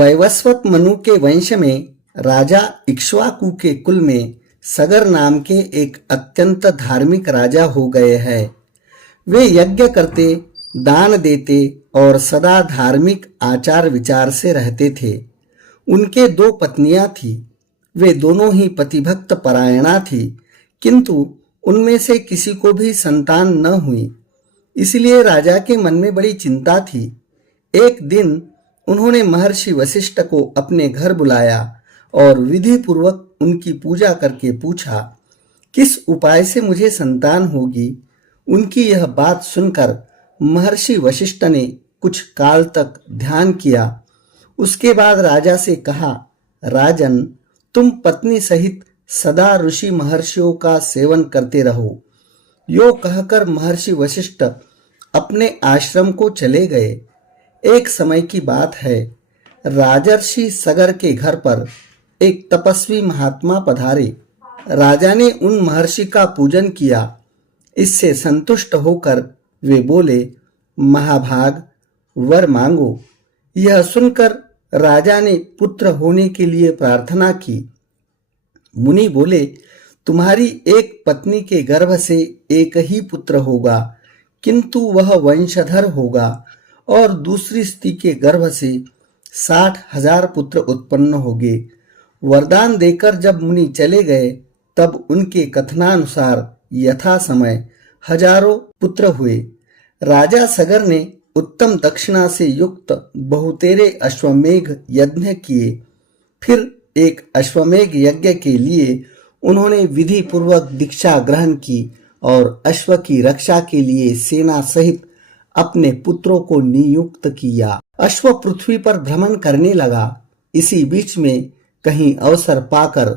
वैवस्वत मनु के वंश में राजा इक्ष्वाकु के कुल में सगर नाम के एक अत्यंत धार्मिक राजा हो गए हैं। वे यज्ञ करते, दान देते और सदा धार्मिक आचार विचार से रहते थे। उनके दो पत्नियां थी। वे दोनों ही पतिभक्त परायणा थी, किंतु उनमें से किसी को भी संतान न हुई। इसलिए राजा के मन में बड़ी चिंता थी। एक दिन उन्होंने महर्षि वशिष्ठ को अपने घर बुलाया और विधि पूर्वक उनकी पूजा करके पूछा, किस उपाय से मुझे संतान होगी। उनकी यह बात सुनकर महर्षि वशिष्ठ ने कुछ काल तक ध्यान किया। उसके बाद राजा से कहा, राजन, तुम पत्नी सहित सदा ऋषि महर्षियों का सेवन करते रहो। यो कहकर महर्षि वशिष्ठ अपने आश्रम को चले गए। एक समय की बात है, राजर्षि सगर के घर पर एक तपस्वी महात्मा पधारे। राजा ने उन महर्षि का पूजन किया। इससे संतुष्ट होकर वे बोले, महाभाग, वर मांगो। यह सुनकर राजा ने पुत्र होने के लिए प्रार्थना की। मुनि बोले, तुम्हारी एक पत्नी के गर्भ से एक ही पुत्र होगा, किंतु वह वंशधर होगा, और दूसरी स्त्री के गर्भ से 60,000 पुत्र उत्पन्न होंगे। वरदान देकर जब मुनि चले गए, तब उनके कथनानुसार यथा समय हजारों पुत्र हुए। राजा सगर ने उत्तम दक्षिणा से युक्त बहुतेरे अश्वमेघ यज्ञ किए। फिर एक अश्वमेघ यज्ञ के लिए उन्होंने विधि पूर्वक दीक्षा ग्रहण की और अश्व की रक्षा के लिए सेना सहित अपने पुत्रों को नियुक्त किया। अश्व पृथ्वी पर भ्रमण करने लगा। इसी बीच में कहीं अवसर पाकर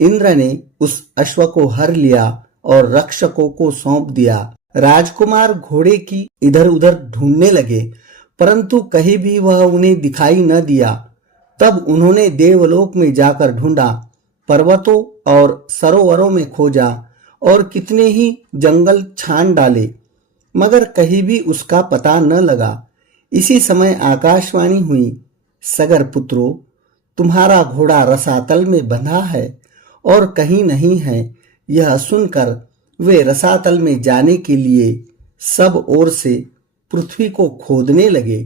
इंद्र ने उस अश्व को हर लिया और रक्षकों को सौंप दिया। राजकुमार घोड़े की इधर उधर ढूंढने लगे, परंतु कहीं भी वह उन्हें दिखाई न दिया। तब उन्होंने देवलोक में जाकर ढूंढा, पर्वतों और सरोवरों में खोजा और कितने ही जंगल छान डाले, मगर कहीं भी उसका पता न लगा। इसी समय आकाशवाणी हुई, सगर पुत्रों, तुम्हारा घोड़ा रसातल में बंधा है और कहीं नहीं है। यह सुनकर वे रसातल में जाने के लिए सब ओर से पृथ्वी को खोदने लगे।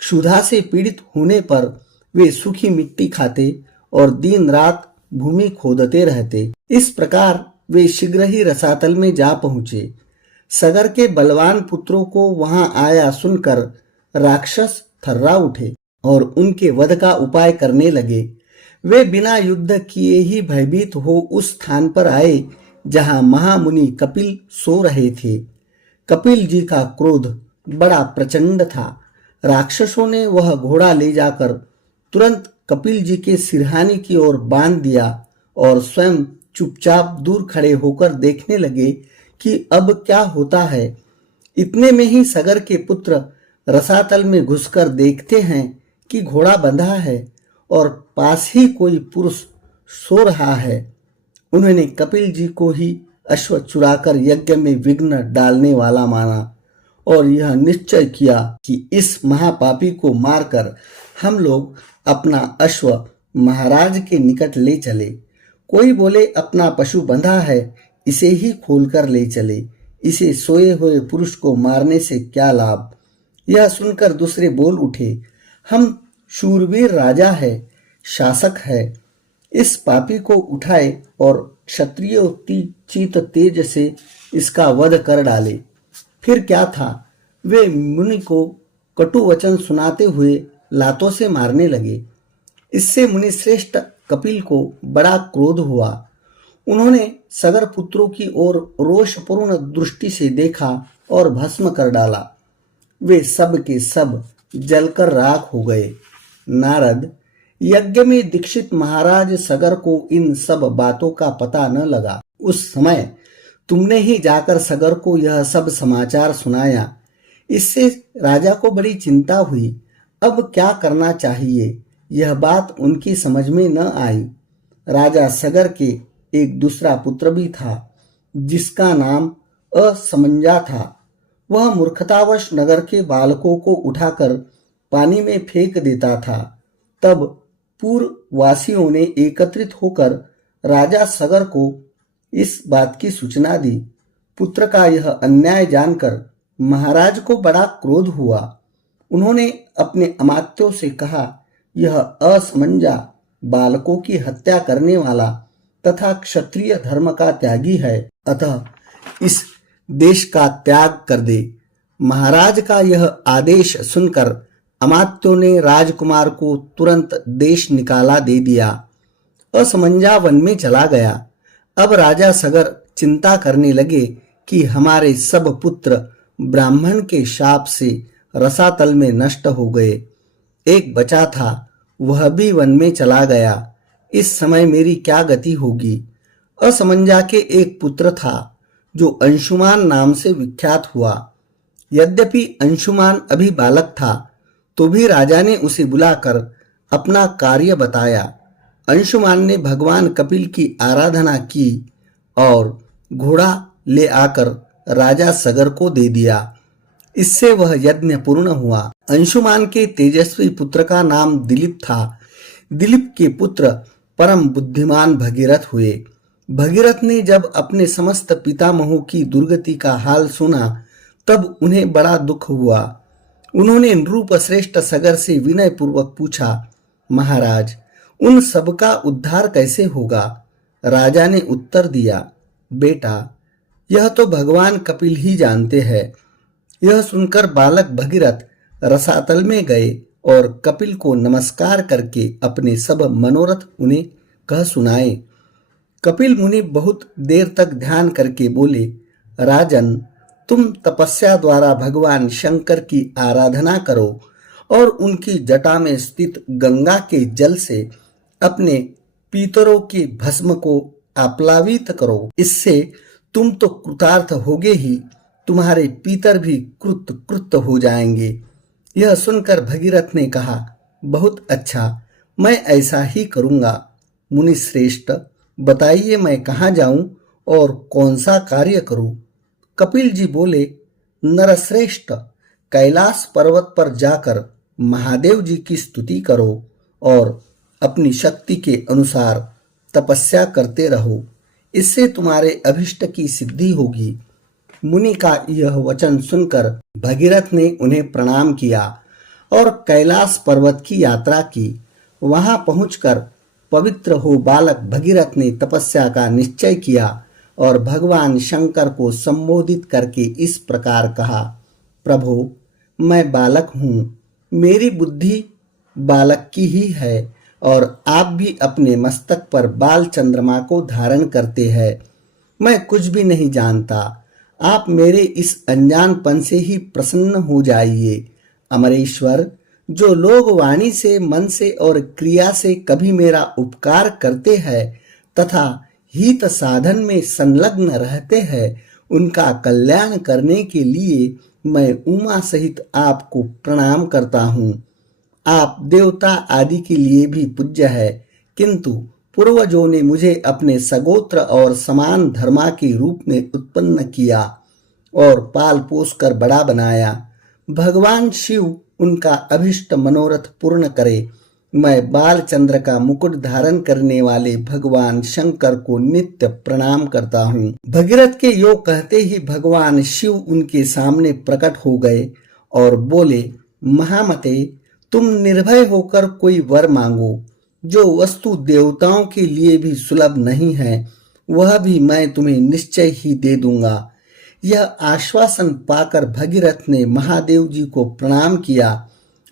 क्षुधा से पीड़ित होने पर वे सूखी मिट्टी खाते और दिन रात भूमि खोदते रहते। इस प्रकार वे शीघ्र ही रसातल में जा पहुंचे। सगर के बलवान पुत्रों को वहां आया सुनकर राक्षस थर्रा उठे और उनके वध का उपाय करने लगे। वे बिना युद्ध किए ही भयभीत हो उस स्थान पर आए जहां महामुनि कपिल सो रहे थे। कपिल जी का क्रोध बड़ा प्रचंड था। राक्षसों ने वह घोड़ा ले जाकर तुरंत कपिल जी के सिरहाने की ओर बांध दिया और स्वयं चुपचाप दूर खड़े होकर देखने लगे कि अब क्या होता है। इतने में ही सगर के पुत्र रसातल में घुसकर देखते हैं कि घोड़ा बंधा है और पास ही कोई पुरुष सो रहा है। उन्होंने कपिल जी को ही अश्व चुराकर यज्ञ में विघ्न डालने वाला माना और यह निश्चय किया कि इस महापापी को मारकर हम लोग अपना अश्व महाराज के निकट ले चले। कोई बोले, अपना पशु बंधा है, इसे ही खोलकर ले चले। इसे सोए हुए पुरुष को मारने से क्या लाभ। यह सुनकर दूसरे बोल उठे, हम शूरवीर राजा है, शासक है, इस पापी को उठाए और क्षत्रियोचित तेज से इसका वध कर डाले। फिर क्या था, वे मुनि को कटु वचन सुनाते हुए लातों से मारने लगे। इससे मुनि श्रेष्ठ कपिल को बड़ा क्रोध हुआ। उन्होंने सगर पुत्रों की ओर रोषपूर्ण दृष्टि से देखा और भस्म कर डाला। वे सब के सब जलकर राख हो गए। नारद, यज्ञ में दीक्षित महाराज सगर को इन सब बातों का पता न लगा। उस समय तुमने ही जाकर सगर को यह सब समाचार सुनाया। इससे राजा को बड़ी चिंता हुई। अब क्या करना चाहिए, यह बात उनकी समझ में न आई। राजा सगर के एक दूसरा पुत्र भी था, जिसका नाम असमंजा था। वह मूर्खतावश नगर के बालकों को उठाकर पानी में फेंक देता था। तब पूर्ववासियों ने एकत्रित होकर राजा सगर को इस बात की सूचना दी। पुत्र का यह अन्याय जानकर महाराज को बड़ा क्रोध हुआ। उन्होंने अपने अमात्यों से कहा, यह असमंजा बालकों की हत्या करने वाला तथा क्षत्रिय धर्म का त्यागी है, अतः इस देश का त्याग कर दे। महाराज का यह आदेश सुनकर अमात्यों ने राजकुमार को तुरंत देश निकाला दे दिया। असमंजा वन में चला गया। अब राजा सगर चिंता करने लगे कि हमारे सब पुत्र ब्राह्मण के शाप से रसातल में नष्ट हो गए। एक बचा था, वह भी वन में चला गया। इस समय मेरी क्या गति होगी। असमंजा के एक पुत्र था जो अंशुमान नाम से विख्यात हुआ। यद्यपि अंशुमान अभी बालक था तो भी राजा ने उसे बुलाकर अपना कार्य बताया। अंशुमान ने भगवान कपिल की आराधना की और घोड़ा ले आकर राजा सगर को दे दिया। इससे वह यज्ञ पूर्ण हुआ। अंशुमान के तेजस्वी पुत्र का नाम दिलीप था। दिलीप के पुत्र परम बुद्धिमान भगीरथ हुए। भगीरथ ने जब अपने समस्त पितामहों की दुर्गति का हाल सुना तब उन्हें बड़ा दुख हुआ। उन्होंने नृप श्रेष्ठ सगर से विनय पूर्वक पूछा, महाराज, उन सबका उद्धार कैसे होगा। राजा ने उत्तर दिया, बेटा, यह तो भगवान कपिल ही जानते हैं। यह सुनकर बालक भगीरथ रसातल में गए और कपिल को नमस्कार करके अपने सब मनोरथ उन्हें कह सुनाए। कपिल मुनि बहुत देर तक ध्यान करके बोले, राजन, तुम तपस्या द्वारा भगवान शंकर की आराधना करो और उनकी जटा में स्थित गंगा के जल से अपने पीतरों के भस्म को आप्लावित करो। इससे तुम तो कृतार्थ होगे ही, तुम्हारे पीतर भी कृत हो जाएंगे। यह सुनकर भगीरथ ने कहा, बहुत अच्छा, मैं ऐसा ही करूंगा। मुनि श्रेष्ठ, बताइए मैं कहाँ जाऊं और कौन सा कार्य करूं। कपिल जी बोले, नरश्रेष्ठ, कैलाश पर्वत पर जाकर महादेव जी की स्तुति करो और अपनी शक्ति के अनुसार तपस्या करते रहो। इससे तुम्हारे अभिष्ट की सिद्धि होगी। मुनि का यह वचन सुनकर भगीरथ ने उन्हें प्रणाम किया और कैलाश पर्वत की यात्रा की। वहां पहुंचकर पवित्र हो बालक भगीरथ ने तपस्या का निश्चय किया और भगवान शंकर को संबोधित करके इस प्रकार कहा, प्रभु, मैं बालक हूँ, मेरी बुद्धि बालक की ही है और आप भी अपने मस्तक पर बाल चंद्रमा को धारण करते हैं। मैं कुछ भी नहीं जानता, आप मेरे इस अनजानपन से ही प्रसन्न हो जाइए। अमरेश्वर, जो लोग वाणी से, मन से और क्रिया से कभी मेरा उपकार करते हैं तथा हित साधन में संलग्न रहते हैं, उनका कल्याण करने के लिए मैं उमा सहित आपको प्रणाम करता हूँ। आप देवता आदि के लिए भी पूज्य है, किंतु पूर्वजों ने मुझे अपने सगोत्र और समान धर्मा के रूप में उत्पन्न किया और पाल पोस कर बड़ा बनाया। भगवान शिव उनका अभिष्ट मनोरथ पूर्ण करे। मैं बालचंद्र का मुकुट धारण करने वाले भगवान शंकर को नित्य प्रणाम करता हूँ। भगीरथ के यो कहते ही भगवान शिव उनके सामने प्रकट हो गए और बोले, महामते, तुम निर्भय होकर कोई वर मांगो। जो वस्तु देवताओं के लिए भी सुलभ नहीं है, वह भी मैं तुम्हें निश्चय ही दे दूंगा। यह आश्वासन पाकर भगीरथ ने महादेव जी को प्रणाम किया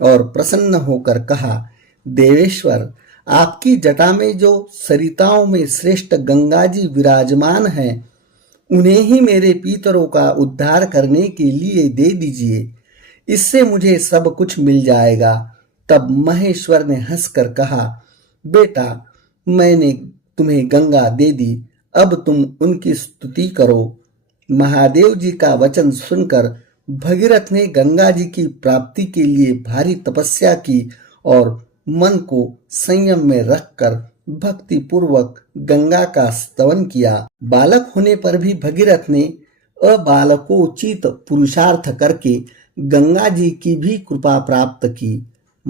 और प्रसन्न होकर कहा, देवेश्वर, आपकी जटा में जो सरिताओं में श्रेष्ठ गंगा जी विराजमान हैं, उन्हें ही मेरे पीतरों का उद्धार करने के लिए दे दीजिए। इससे मुझे सब कुछ मिल जाएगा। तब महेश्वर ने हंसकर कहा, बेटा, मैंने तुम्हें गंगा दे दी, अब तुम उनकी स्तुति करो। महादेव जी का वचन सुनकर भगीरथ ने गंगा जी की प्राप्ति के लिए भारी तपस्या की और मन को संयम में रखकर भक्ति पूर्वक गंगा का स्तवन किया। बालक होने पर भी भगीरथ ने अबालकोचित पुरुषार्थ करके गंगा जी की भी कृपा प्राप्त की।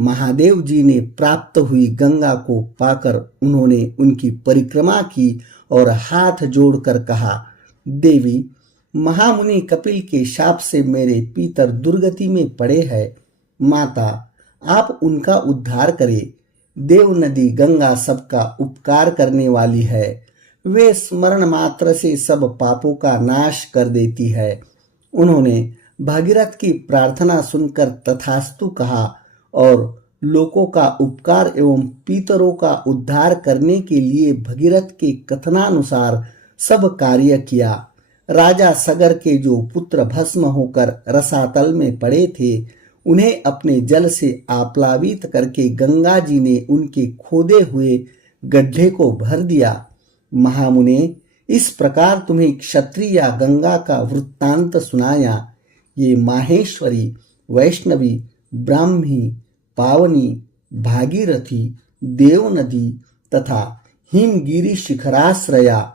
महादेव जी ने प्राप्त हुई गंगा को पाकर उन्होंने उनकी परिक्रमा की और हाथ जोड़कर कहा, देवी, महामुनि कपिल के शाप से मेरे पितर दुर्गति में पड़े हैं। माता, आप उनका उद्धार करें। देव नदी गंगा सबका उपकार करने वाली है। वे स्मरण मात्र से सब पापों का नाश कर देती है। उन्होंने भागीरथ की प्रार्थना सुनकर तथास्तु कहा और लोगों का उपकार एवं पितरों का उद्धार करने के लिए भगीरथ के कथनानुसार सब कार्य किया। राजा सगर के जो पुत्र भस्म होकर रसातल में पड़े थे, उन्हें अपने जल से आप्लावित करके गंगा जी ने उनके खोदे हुए गड्ढे को भर दिया। महामुने, इस प्रकार तुम्हें क्षत्रिय गंगा का वृत्तांत सुनाया। ये माहेश्वरी, वैष्णवी, ब्राह्मी, पावनी, भागीरथी, देव नदी तथा हिमगिरी शिखराश्रया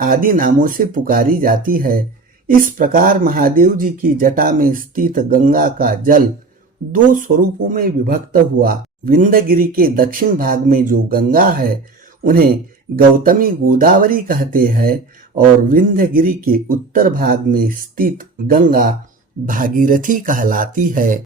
आदि नामों से पुकारी जाती है। इस प्रकार महादेव जी की जटा में स्थित गंगा का जल दो स्वरूपों में विभक्त हुआ। विंध्यगिरि के दक्षिण भाग में जो गंगा है, उन्हें गौतमी गोदावरी कहते हैं और विंध्यगिरि के उत्तर भाग में स्थित गंगा भागीरथी कहलाती है।